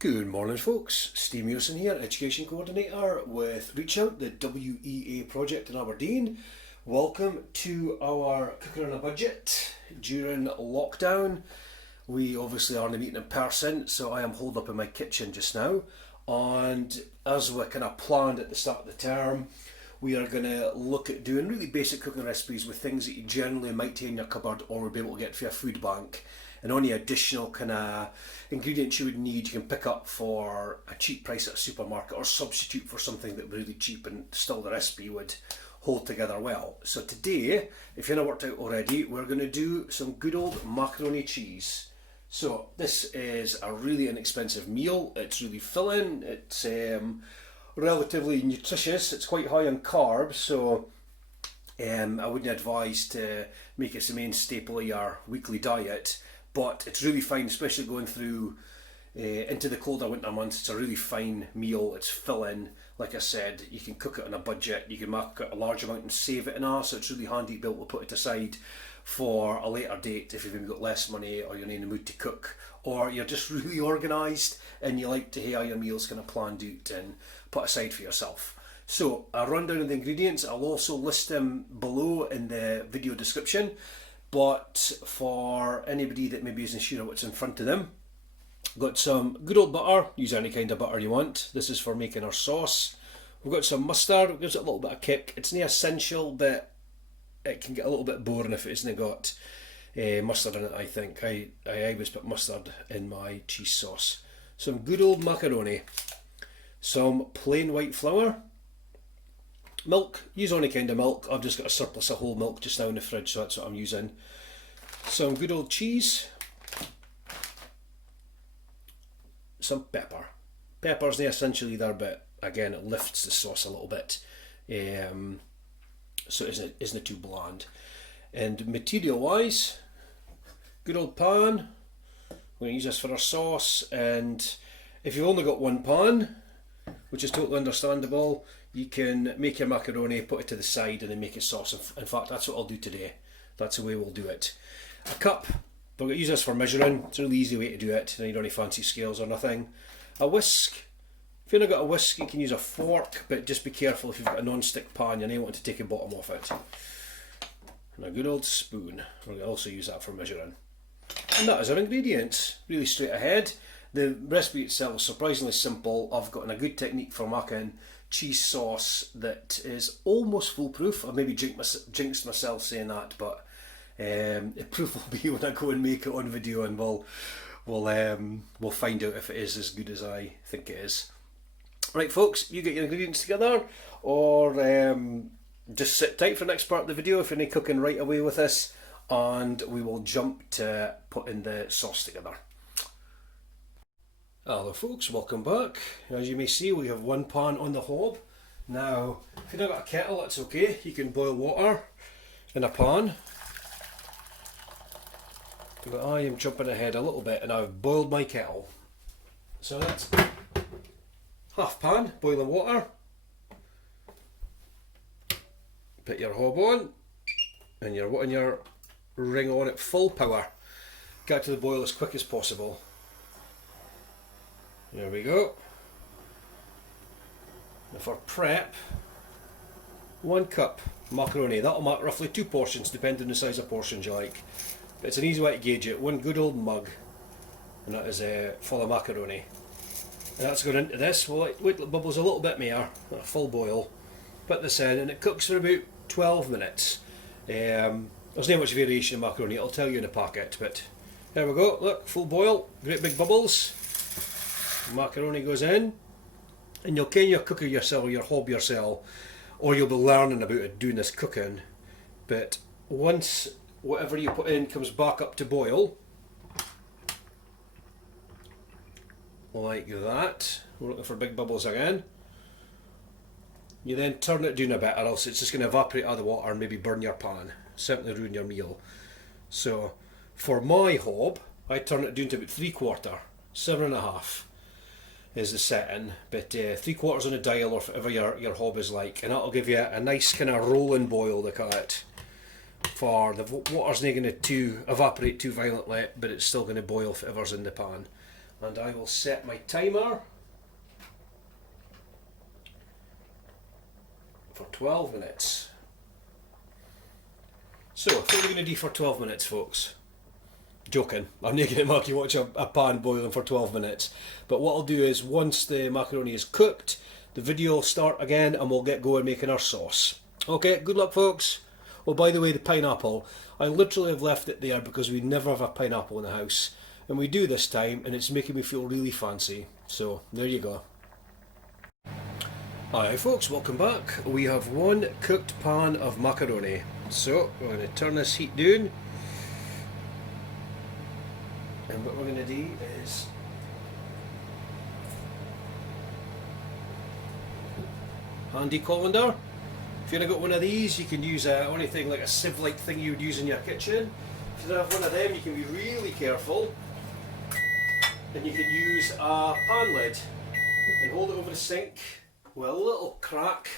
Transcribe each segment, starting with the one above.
Good morning folks, Steve Mewson here, Education Coordinator with Reach Out, the WEA project in Aberdeen. Welcome to our Cooking on a Budget during lockdown. We obviously aren't meeting in person, so I am holed up in my kitchen just now. And as we kind of planned at the start of the term, we are going to look at doing really basic cooking recipes with things that you generally might take in your cupboard or would be able to get for your food bank. And any additional kind of ingredients you would need, you can pick up for a cheap price at a supermarket or substitute for something that would be really cheap and still the recipe would hold together well. So today, if you're not worked out already, we're going to do some good old macaroni cheese. So this is a really inexpensive meal. It's really filling. It's relatively nutritious. It's quite high on carbs, so I wouldn't advise to make it the main staple of your weekly diet. But it's really fine, especially going through into the colder winter months. It's a really fine meal. It's filling. Like I said, you can cook it on a budget. You can mark it a large amount and save it in a, so it's really handy to be able to put it aside for a later date if you've even got less money or you're not in the mood to cook, or you're just really organised and you like to have your meals kind of planned out and put aside for yourself. So a rundown of the ingredients. I'll also list them below in the video description. But for anybody that maybe isn't sure what's in front of them, got some good old butter. Use any kind of butter you want. This is for making our sauce. We've got some mustard. It gives it a little bit of kick. It's not essential, but it can get a little bit boring if it isn't got mustard in it. I think I always put mustard in my cheese sauce. Some good old macaroni. Some plain white flour. Milk, use any kind of milk. I've just got a surplus of whole milk just now in the fridge, so that's what I'm using. Some good old cheese. Some pepper. Pepper's not essential either, but again it lifts the sauce a little bit, so it isn't too bland. And material wise, good old pan. We're going to use this for our sauce, and if you've only got one pan, which is totally understandable, you can make your macaroni, put it to the side and then make a sauce. In fact, that's what I'll do today. That's the way we'll do it. A cup, we're going to use this for measuring. It's a really easy way to do it. You don't need any fancy scales or nothing. A whisk. If you've not got a whisk, you can use a fork, but just be careful if you've got a non-stick pan, you don't want to take the bottom off it. And a good old spoon. We're going to also use that for measuring. And that is our ingredients. Really straight ahead. The recipe itself is surprisingly simple. I've got a good technique for making cheese sauce that is almost foolproof. I maybe jinxed myself saying that, but the proof will be when I go and make it on video, and we'll find out if it is as good as I think it is. Right folks, you get your ingredients together, or just sit tight for the next part of the video if you're not cooking right away with this, and we will jump to putting the sauce together. Hello folks, welcome back. As you may see, we have one pan on the hob. Now, if you've not got a kettle, that's okay. You can boil water in a pan. But I am jumping ahead a little bit and I've boiled my kettle. So that's half pan, boiling water. Put your hob on and you're putting your ring on at full power. Get to the boil as quick as possible. There we go. Now for prep, 1 cup macaroni. That'll make roughly 2 portions depending on the size of portions you like. But it's an easy way to gauge it. 1 good old mug, and that is full of macaroni. And that's going into this. We'll wait till it bubbles a little bit more, a full boil. Put this in and it cooks for about 12 minutes. There's not much variation in macaroni, it'll tell you in the packet, but there we go. Look, full boil, great big bubbles. Macaroni goes in, and you'll ken your cooker yourself, or your hob yourself, or you'll be learning about it doing this cooking. But once whatever you put in comes back up to boil, like that, we're looking for big bubbles again, you then turn it down a bit, or else it's just going to evaporate out of the water and maybe burn your pan, simply ruin your meal. So for my hob, I turn it down to about 3/4, 7.5. is the setting, but 3/4 on a dial or whatever your hob is like, and that'll give you a nice kind of rolling boil, they call it. For the water's not going to evaporate too violently, but it's still going to boil whatever's in the pan. and I will set my timer for 12 minutes. So, what are we going to do for 12 minutes, folks? Joking, I'm not going to make you watch a pan boiling for 12 minutes. But what I'll do is, once the macaroni is cooked, the video will start again and we'll get going making our sauce. Okay, good luck, folks. Oh, by the way, the pineapple, I literally have left it there because we never have a pineapple in the house. And we do this time, and it's making me feel really fancy. So, there you go. Hi folks, welcome back. We have one cooked pan of macaroni. So, we're going to turn this heat down. And what we're going to do is handy colander. If you've got one of these, you can use anything like a sieve-like thing you would use in your kitchen. If you don't have one of them, you can be really careful. And you can use a pan lid and hold it over the sink with a little crack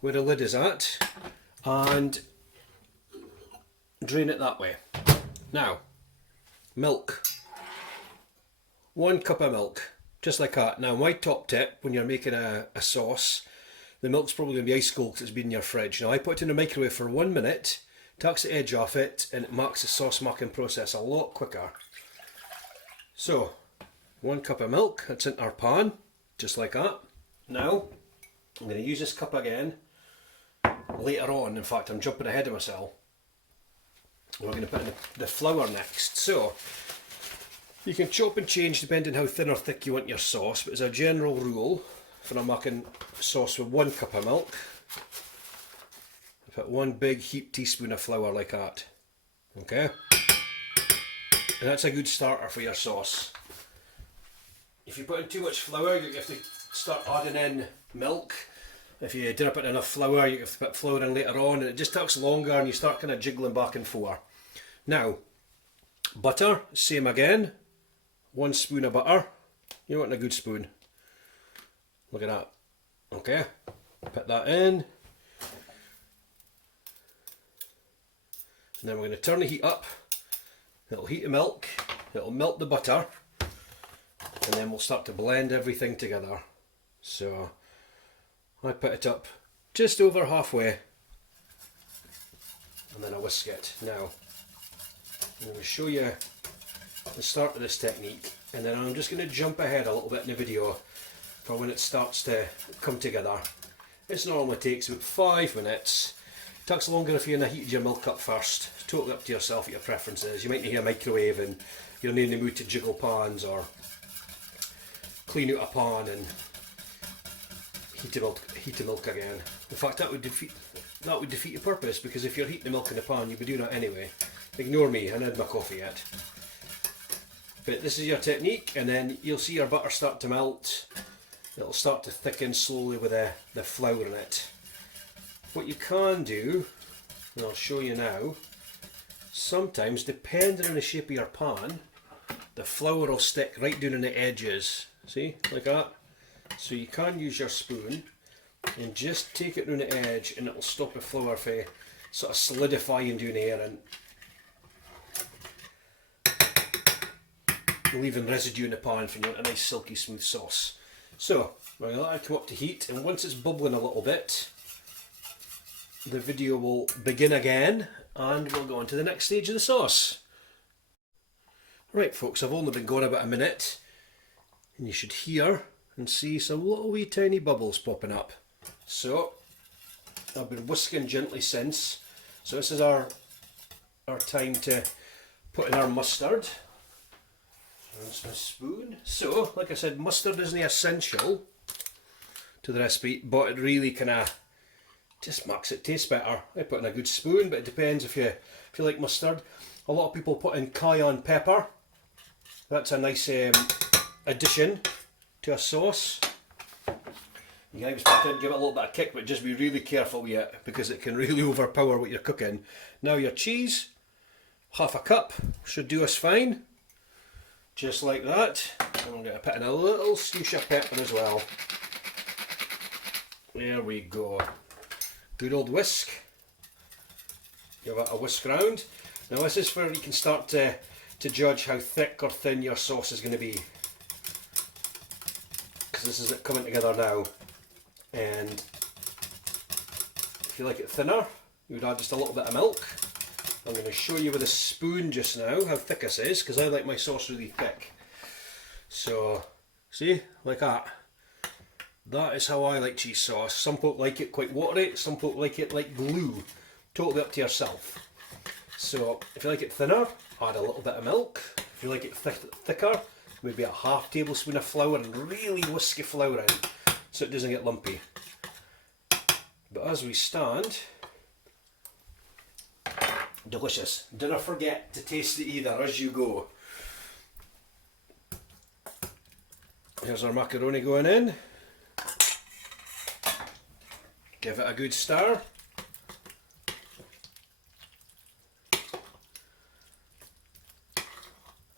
where the lid is at and drain it that way. Now, milk. 1 cup of milk, just like that. Now, my top tip when you're making a sauce, the milk's probably going to be ice cold because it's been in your fridge. Now, I put it in the microwave for 1 minute, takes the edge off it, and it makes the sauce making process a lot quicker. So, 1 cup of milk, that's in our pan, just like that. Now, I'm going to use this cup again later on. In fact, I'm jumping ahead of myself. We're going to put in the flour next. So, you can chop and change depending how thin or thick you want your sauce, but as a general rule, when I'm making sauce with 1 cup of milk, I put 1 big heaped teaspoon of flour like that. Okay? And that's a good starter for your sauce. If you put in too much flour, you have to start adding in milk. If you didn't put enough flour, you have to put flour in later on, and it just takes longer and you start kind of jiggling back and forth. Now, butter, same again. 1 spoon of butter. You want a good spoon. Look at that. Okay, put that in. And then we're going to turn the heat up. It'll heat the milk, it'll melt the butter, and then we'll start to blend everything together. So, I put it up just over halfway, and then I whisk it. Now, I'm going to show you the start of this technique, and then I'm just going to jump ahead a little bit in the video for when it starts to come together. This normally takes about 5 minutes. It takes longer if you're heated your milk up first. It's totally up to yourself, what your preference is. You might need a microwave and you're not in the mood to jiggle pans or clean out a pan and heat the milk again. In fact, that would defeat the purpose, because if you're heating the milk in the pan, you'd be doing that anyway. Ignore me, I haven't had my coffee yet. But this is your technique, and then you'll see your butter start to melt. It'll start to thicken slowly with the flour in it. What you can do, and I'll show you now, sometimes depending on the shape of your pan, the flour will stick right down in the edges. See, like that. So you can use your spoon and just take it down the edge, and it'll stop the flour from sort of solidifying down here and leaving residue in the pan for you want a nice silky smooth sauce. So we're going to let it come up to heat, and once it's bubbling a little bit, the video will begin again and we'll go on to the next stage of the sauce. Right folks, I've only been going about a minute, and you should hear and see some little wee tiny bubbles popping up. So I've been whisking gently since. So this is our time to put in our mustard. There's my spoon. So, like I said, mustard isn't essential to the recipe, but it really kind of just makes it taste better. I put in a good spoon, but it depends if you like mustard. A lot of people put in cayenne pepper. That's a nice addition to a sauce. You can always put it in, give it a little bit of kick, but just be really careful with it because it can really overpower what you're cooking. Now your cheese, half a cup, should do us fine. Just like that. And I'm going to put in a little stoosh of pepper as well. There we go. Good old whisk. Give it a whisk round. Now this is where you can start to judge how thick or thin your sauce is going to be. because this is it coming together now. And if you like it thinner, you would add just a little bit of milk. I'm going to show you with a spoon just now how thick this is, because I like my sauce really thick. So, see, like that. That is how I like cheese sauce. Some folk like it quite watery, some folk like it like glue. Totally up to yourself. So, if you like it thinner, add a little bit of milk. If you like it thicker, maybe a half tablespoon of flour, and really whisk your flour in so it doesn't get lumpy. But as we stand, delicious. Do not forget to taste it either as you go. Here's our macaroni going in. Give it a good stir.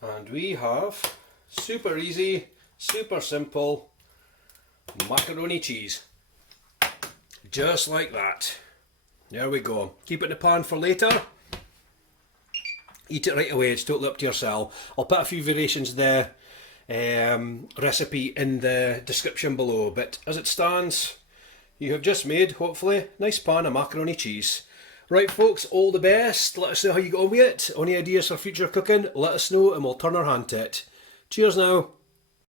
And we have super easy, super simple macaroni cheese. Just like that. There we go. Keep it in the pan for later. Eat it right away, it's totally up to yourself. I'll put a few variations of the recipe in the description below, but as it stands, you have just made, hopefully, a nice pan of macaroni cheese. Right folks, all the best. Let us know how you got on with it. Any ideas for future cooking, let us know and we'll turn our hand to it. Cheers now.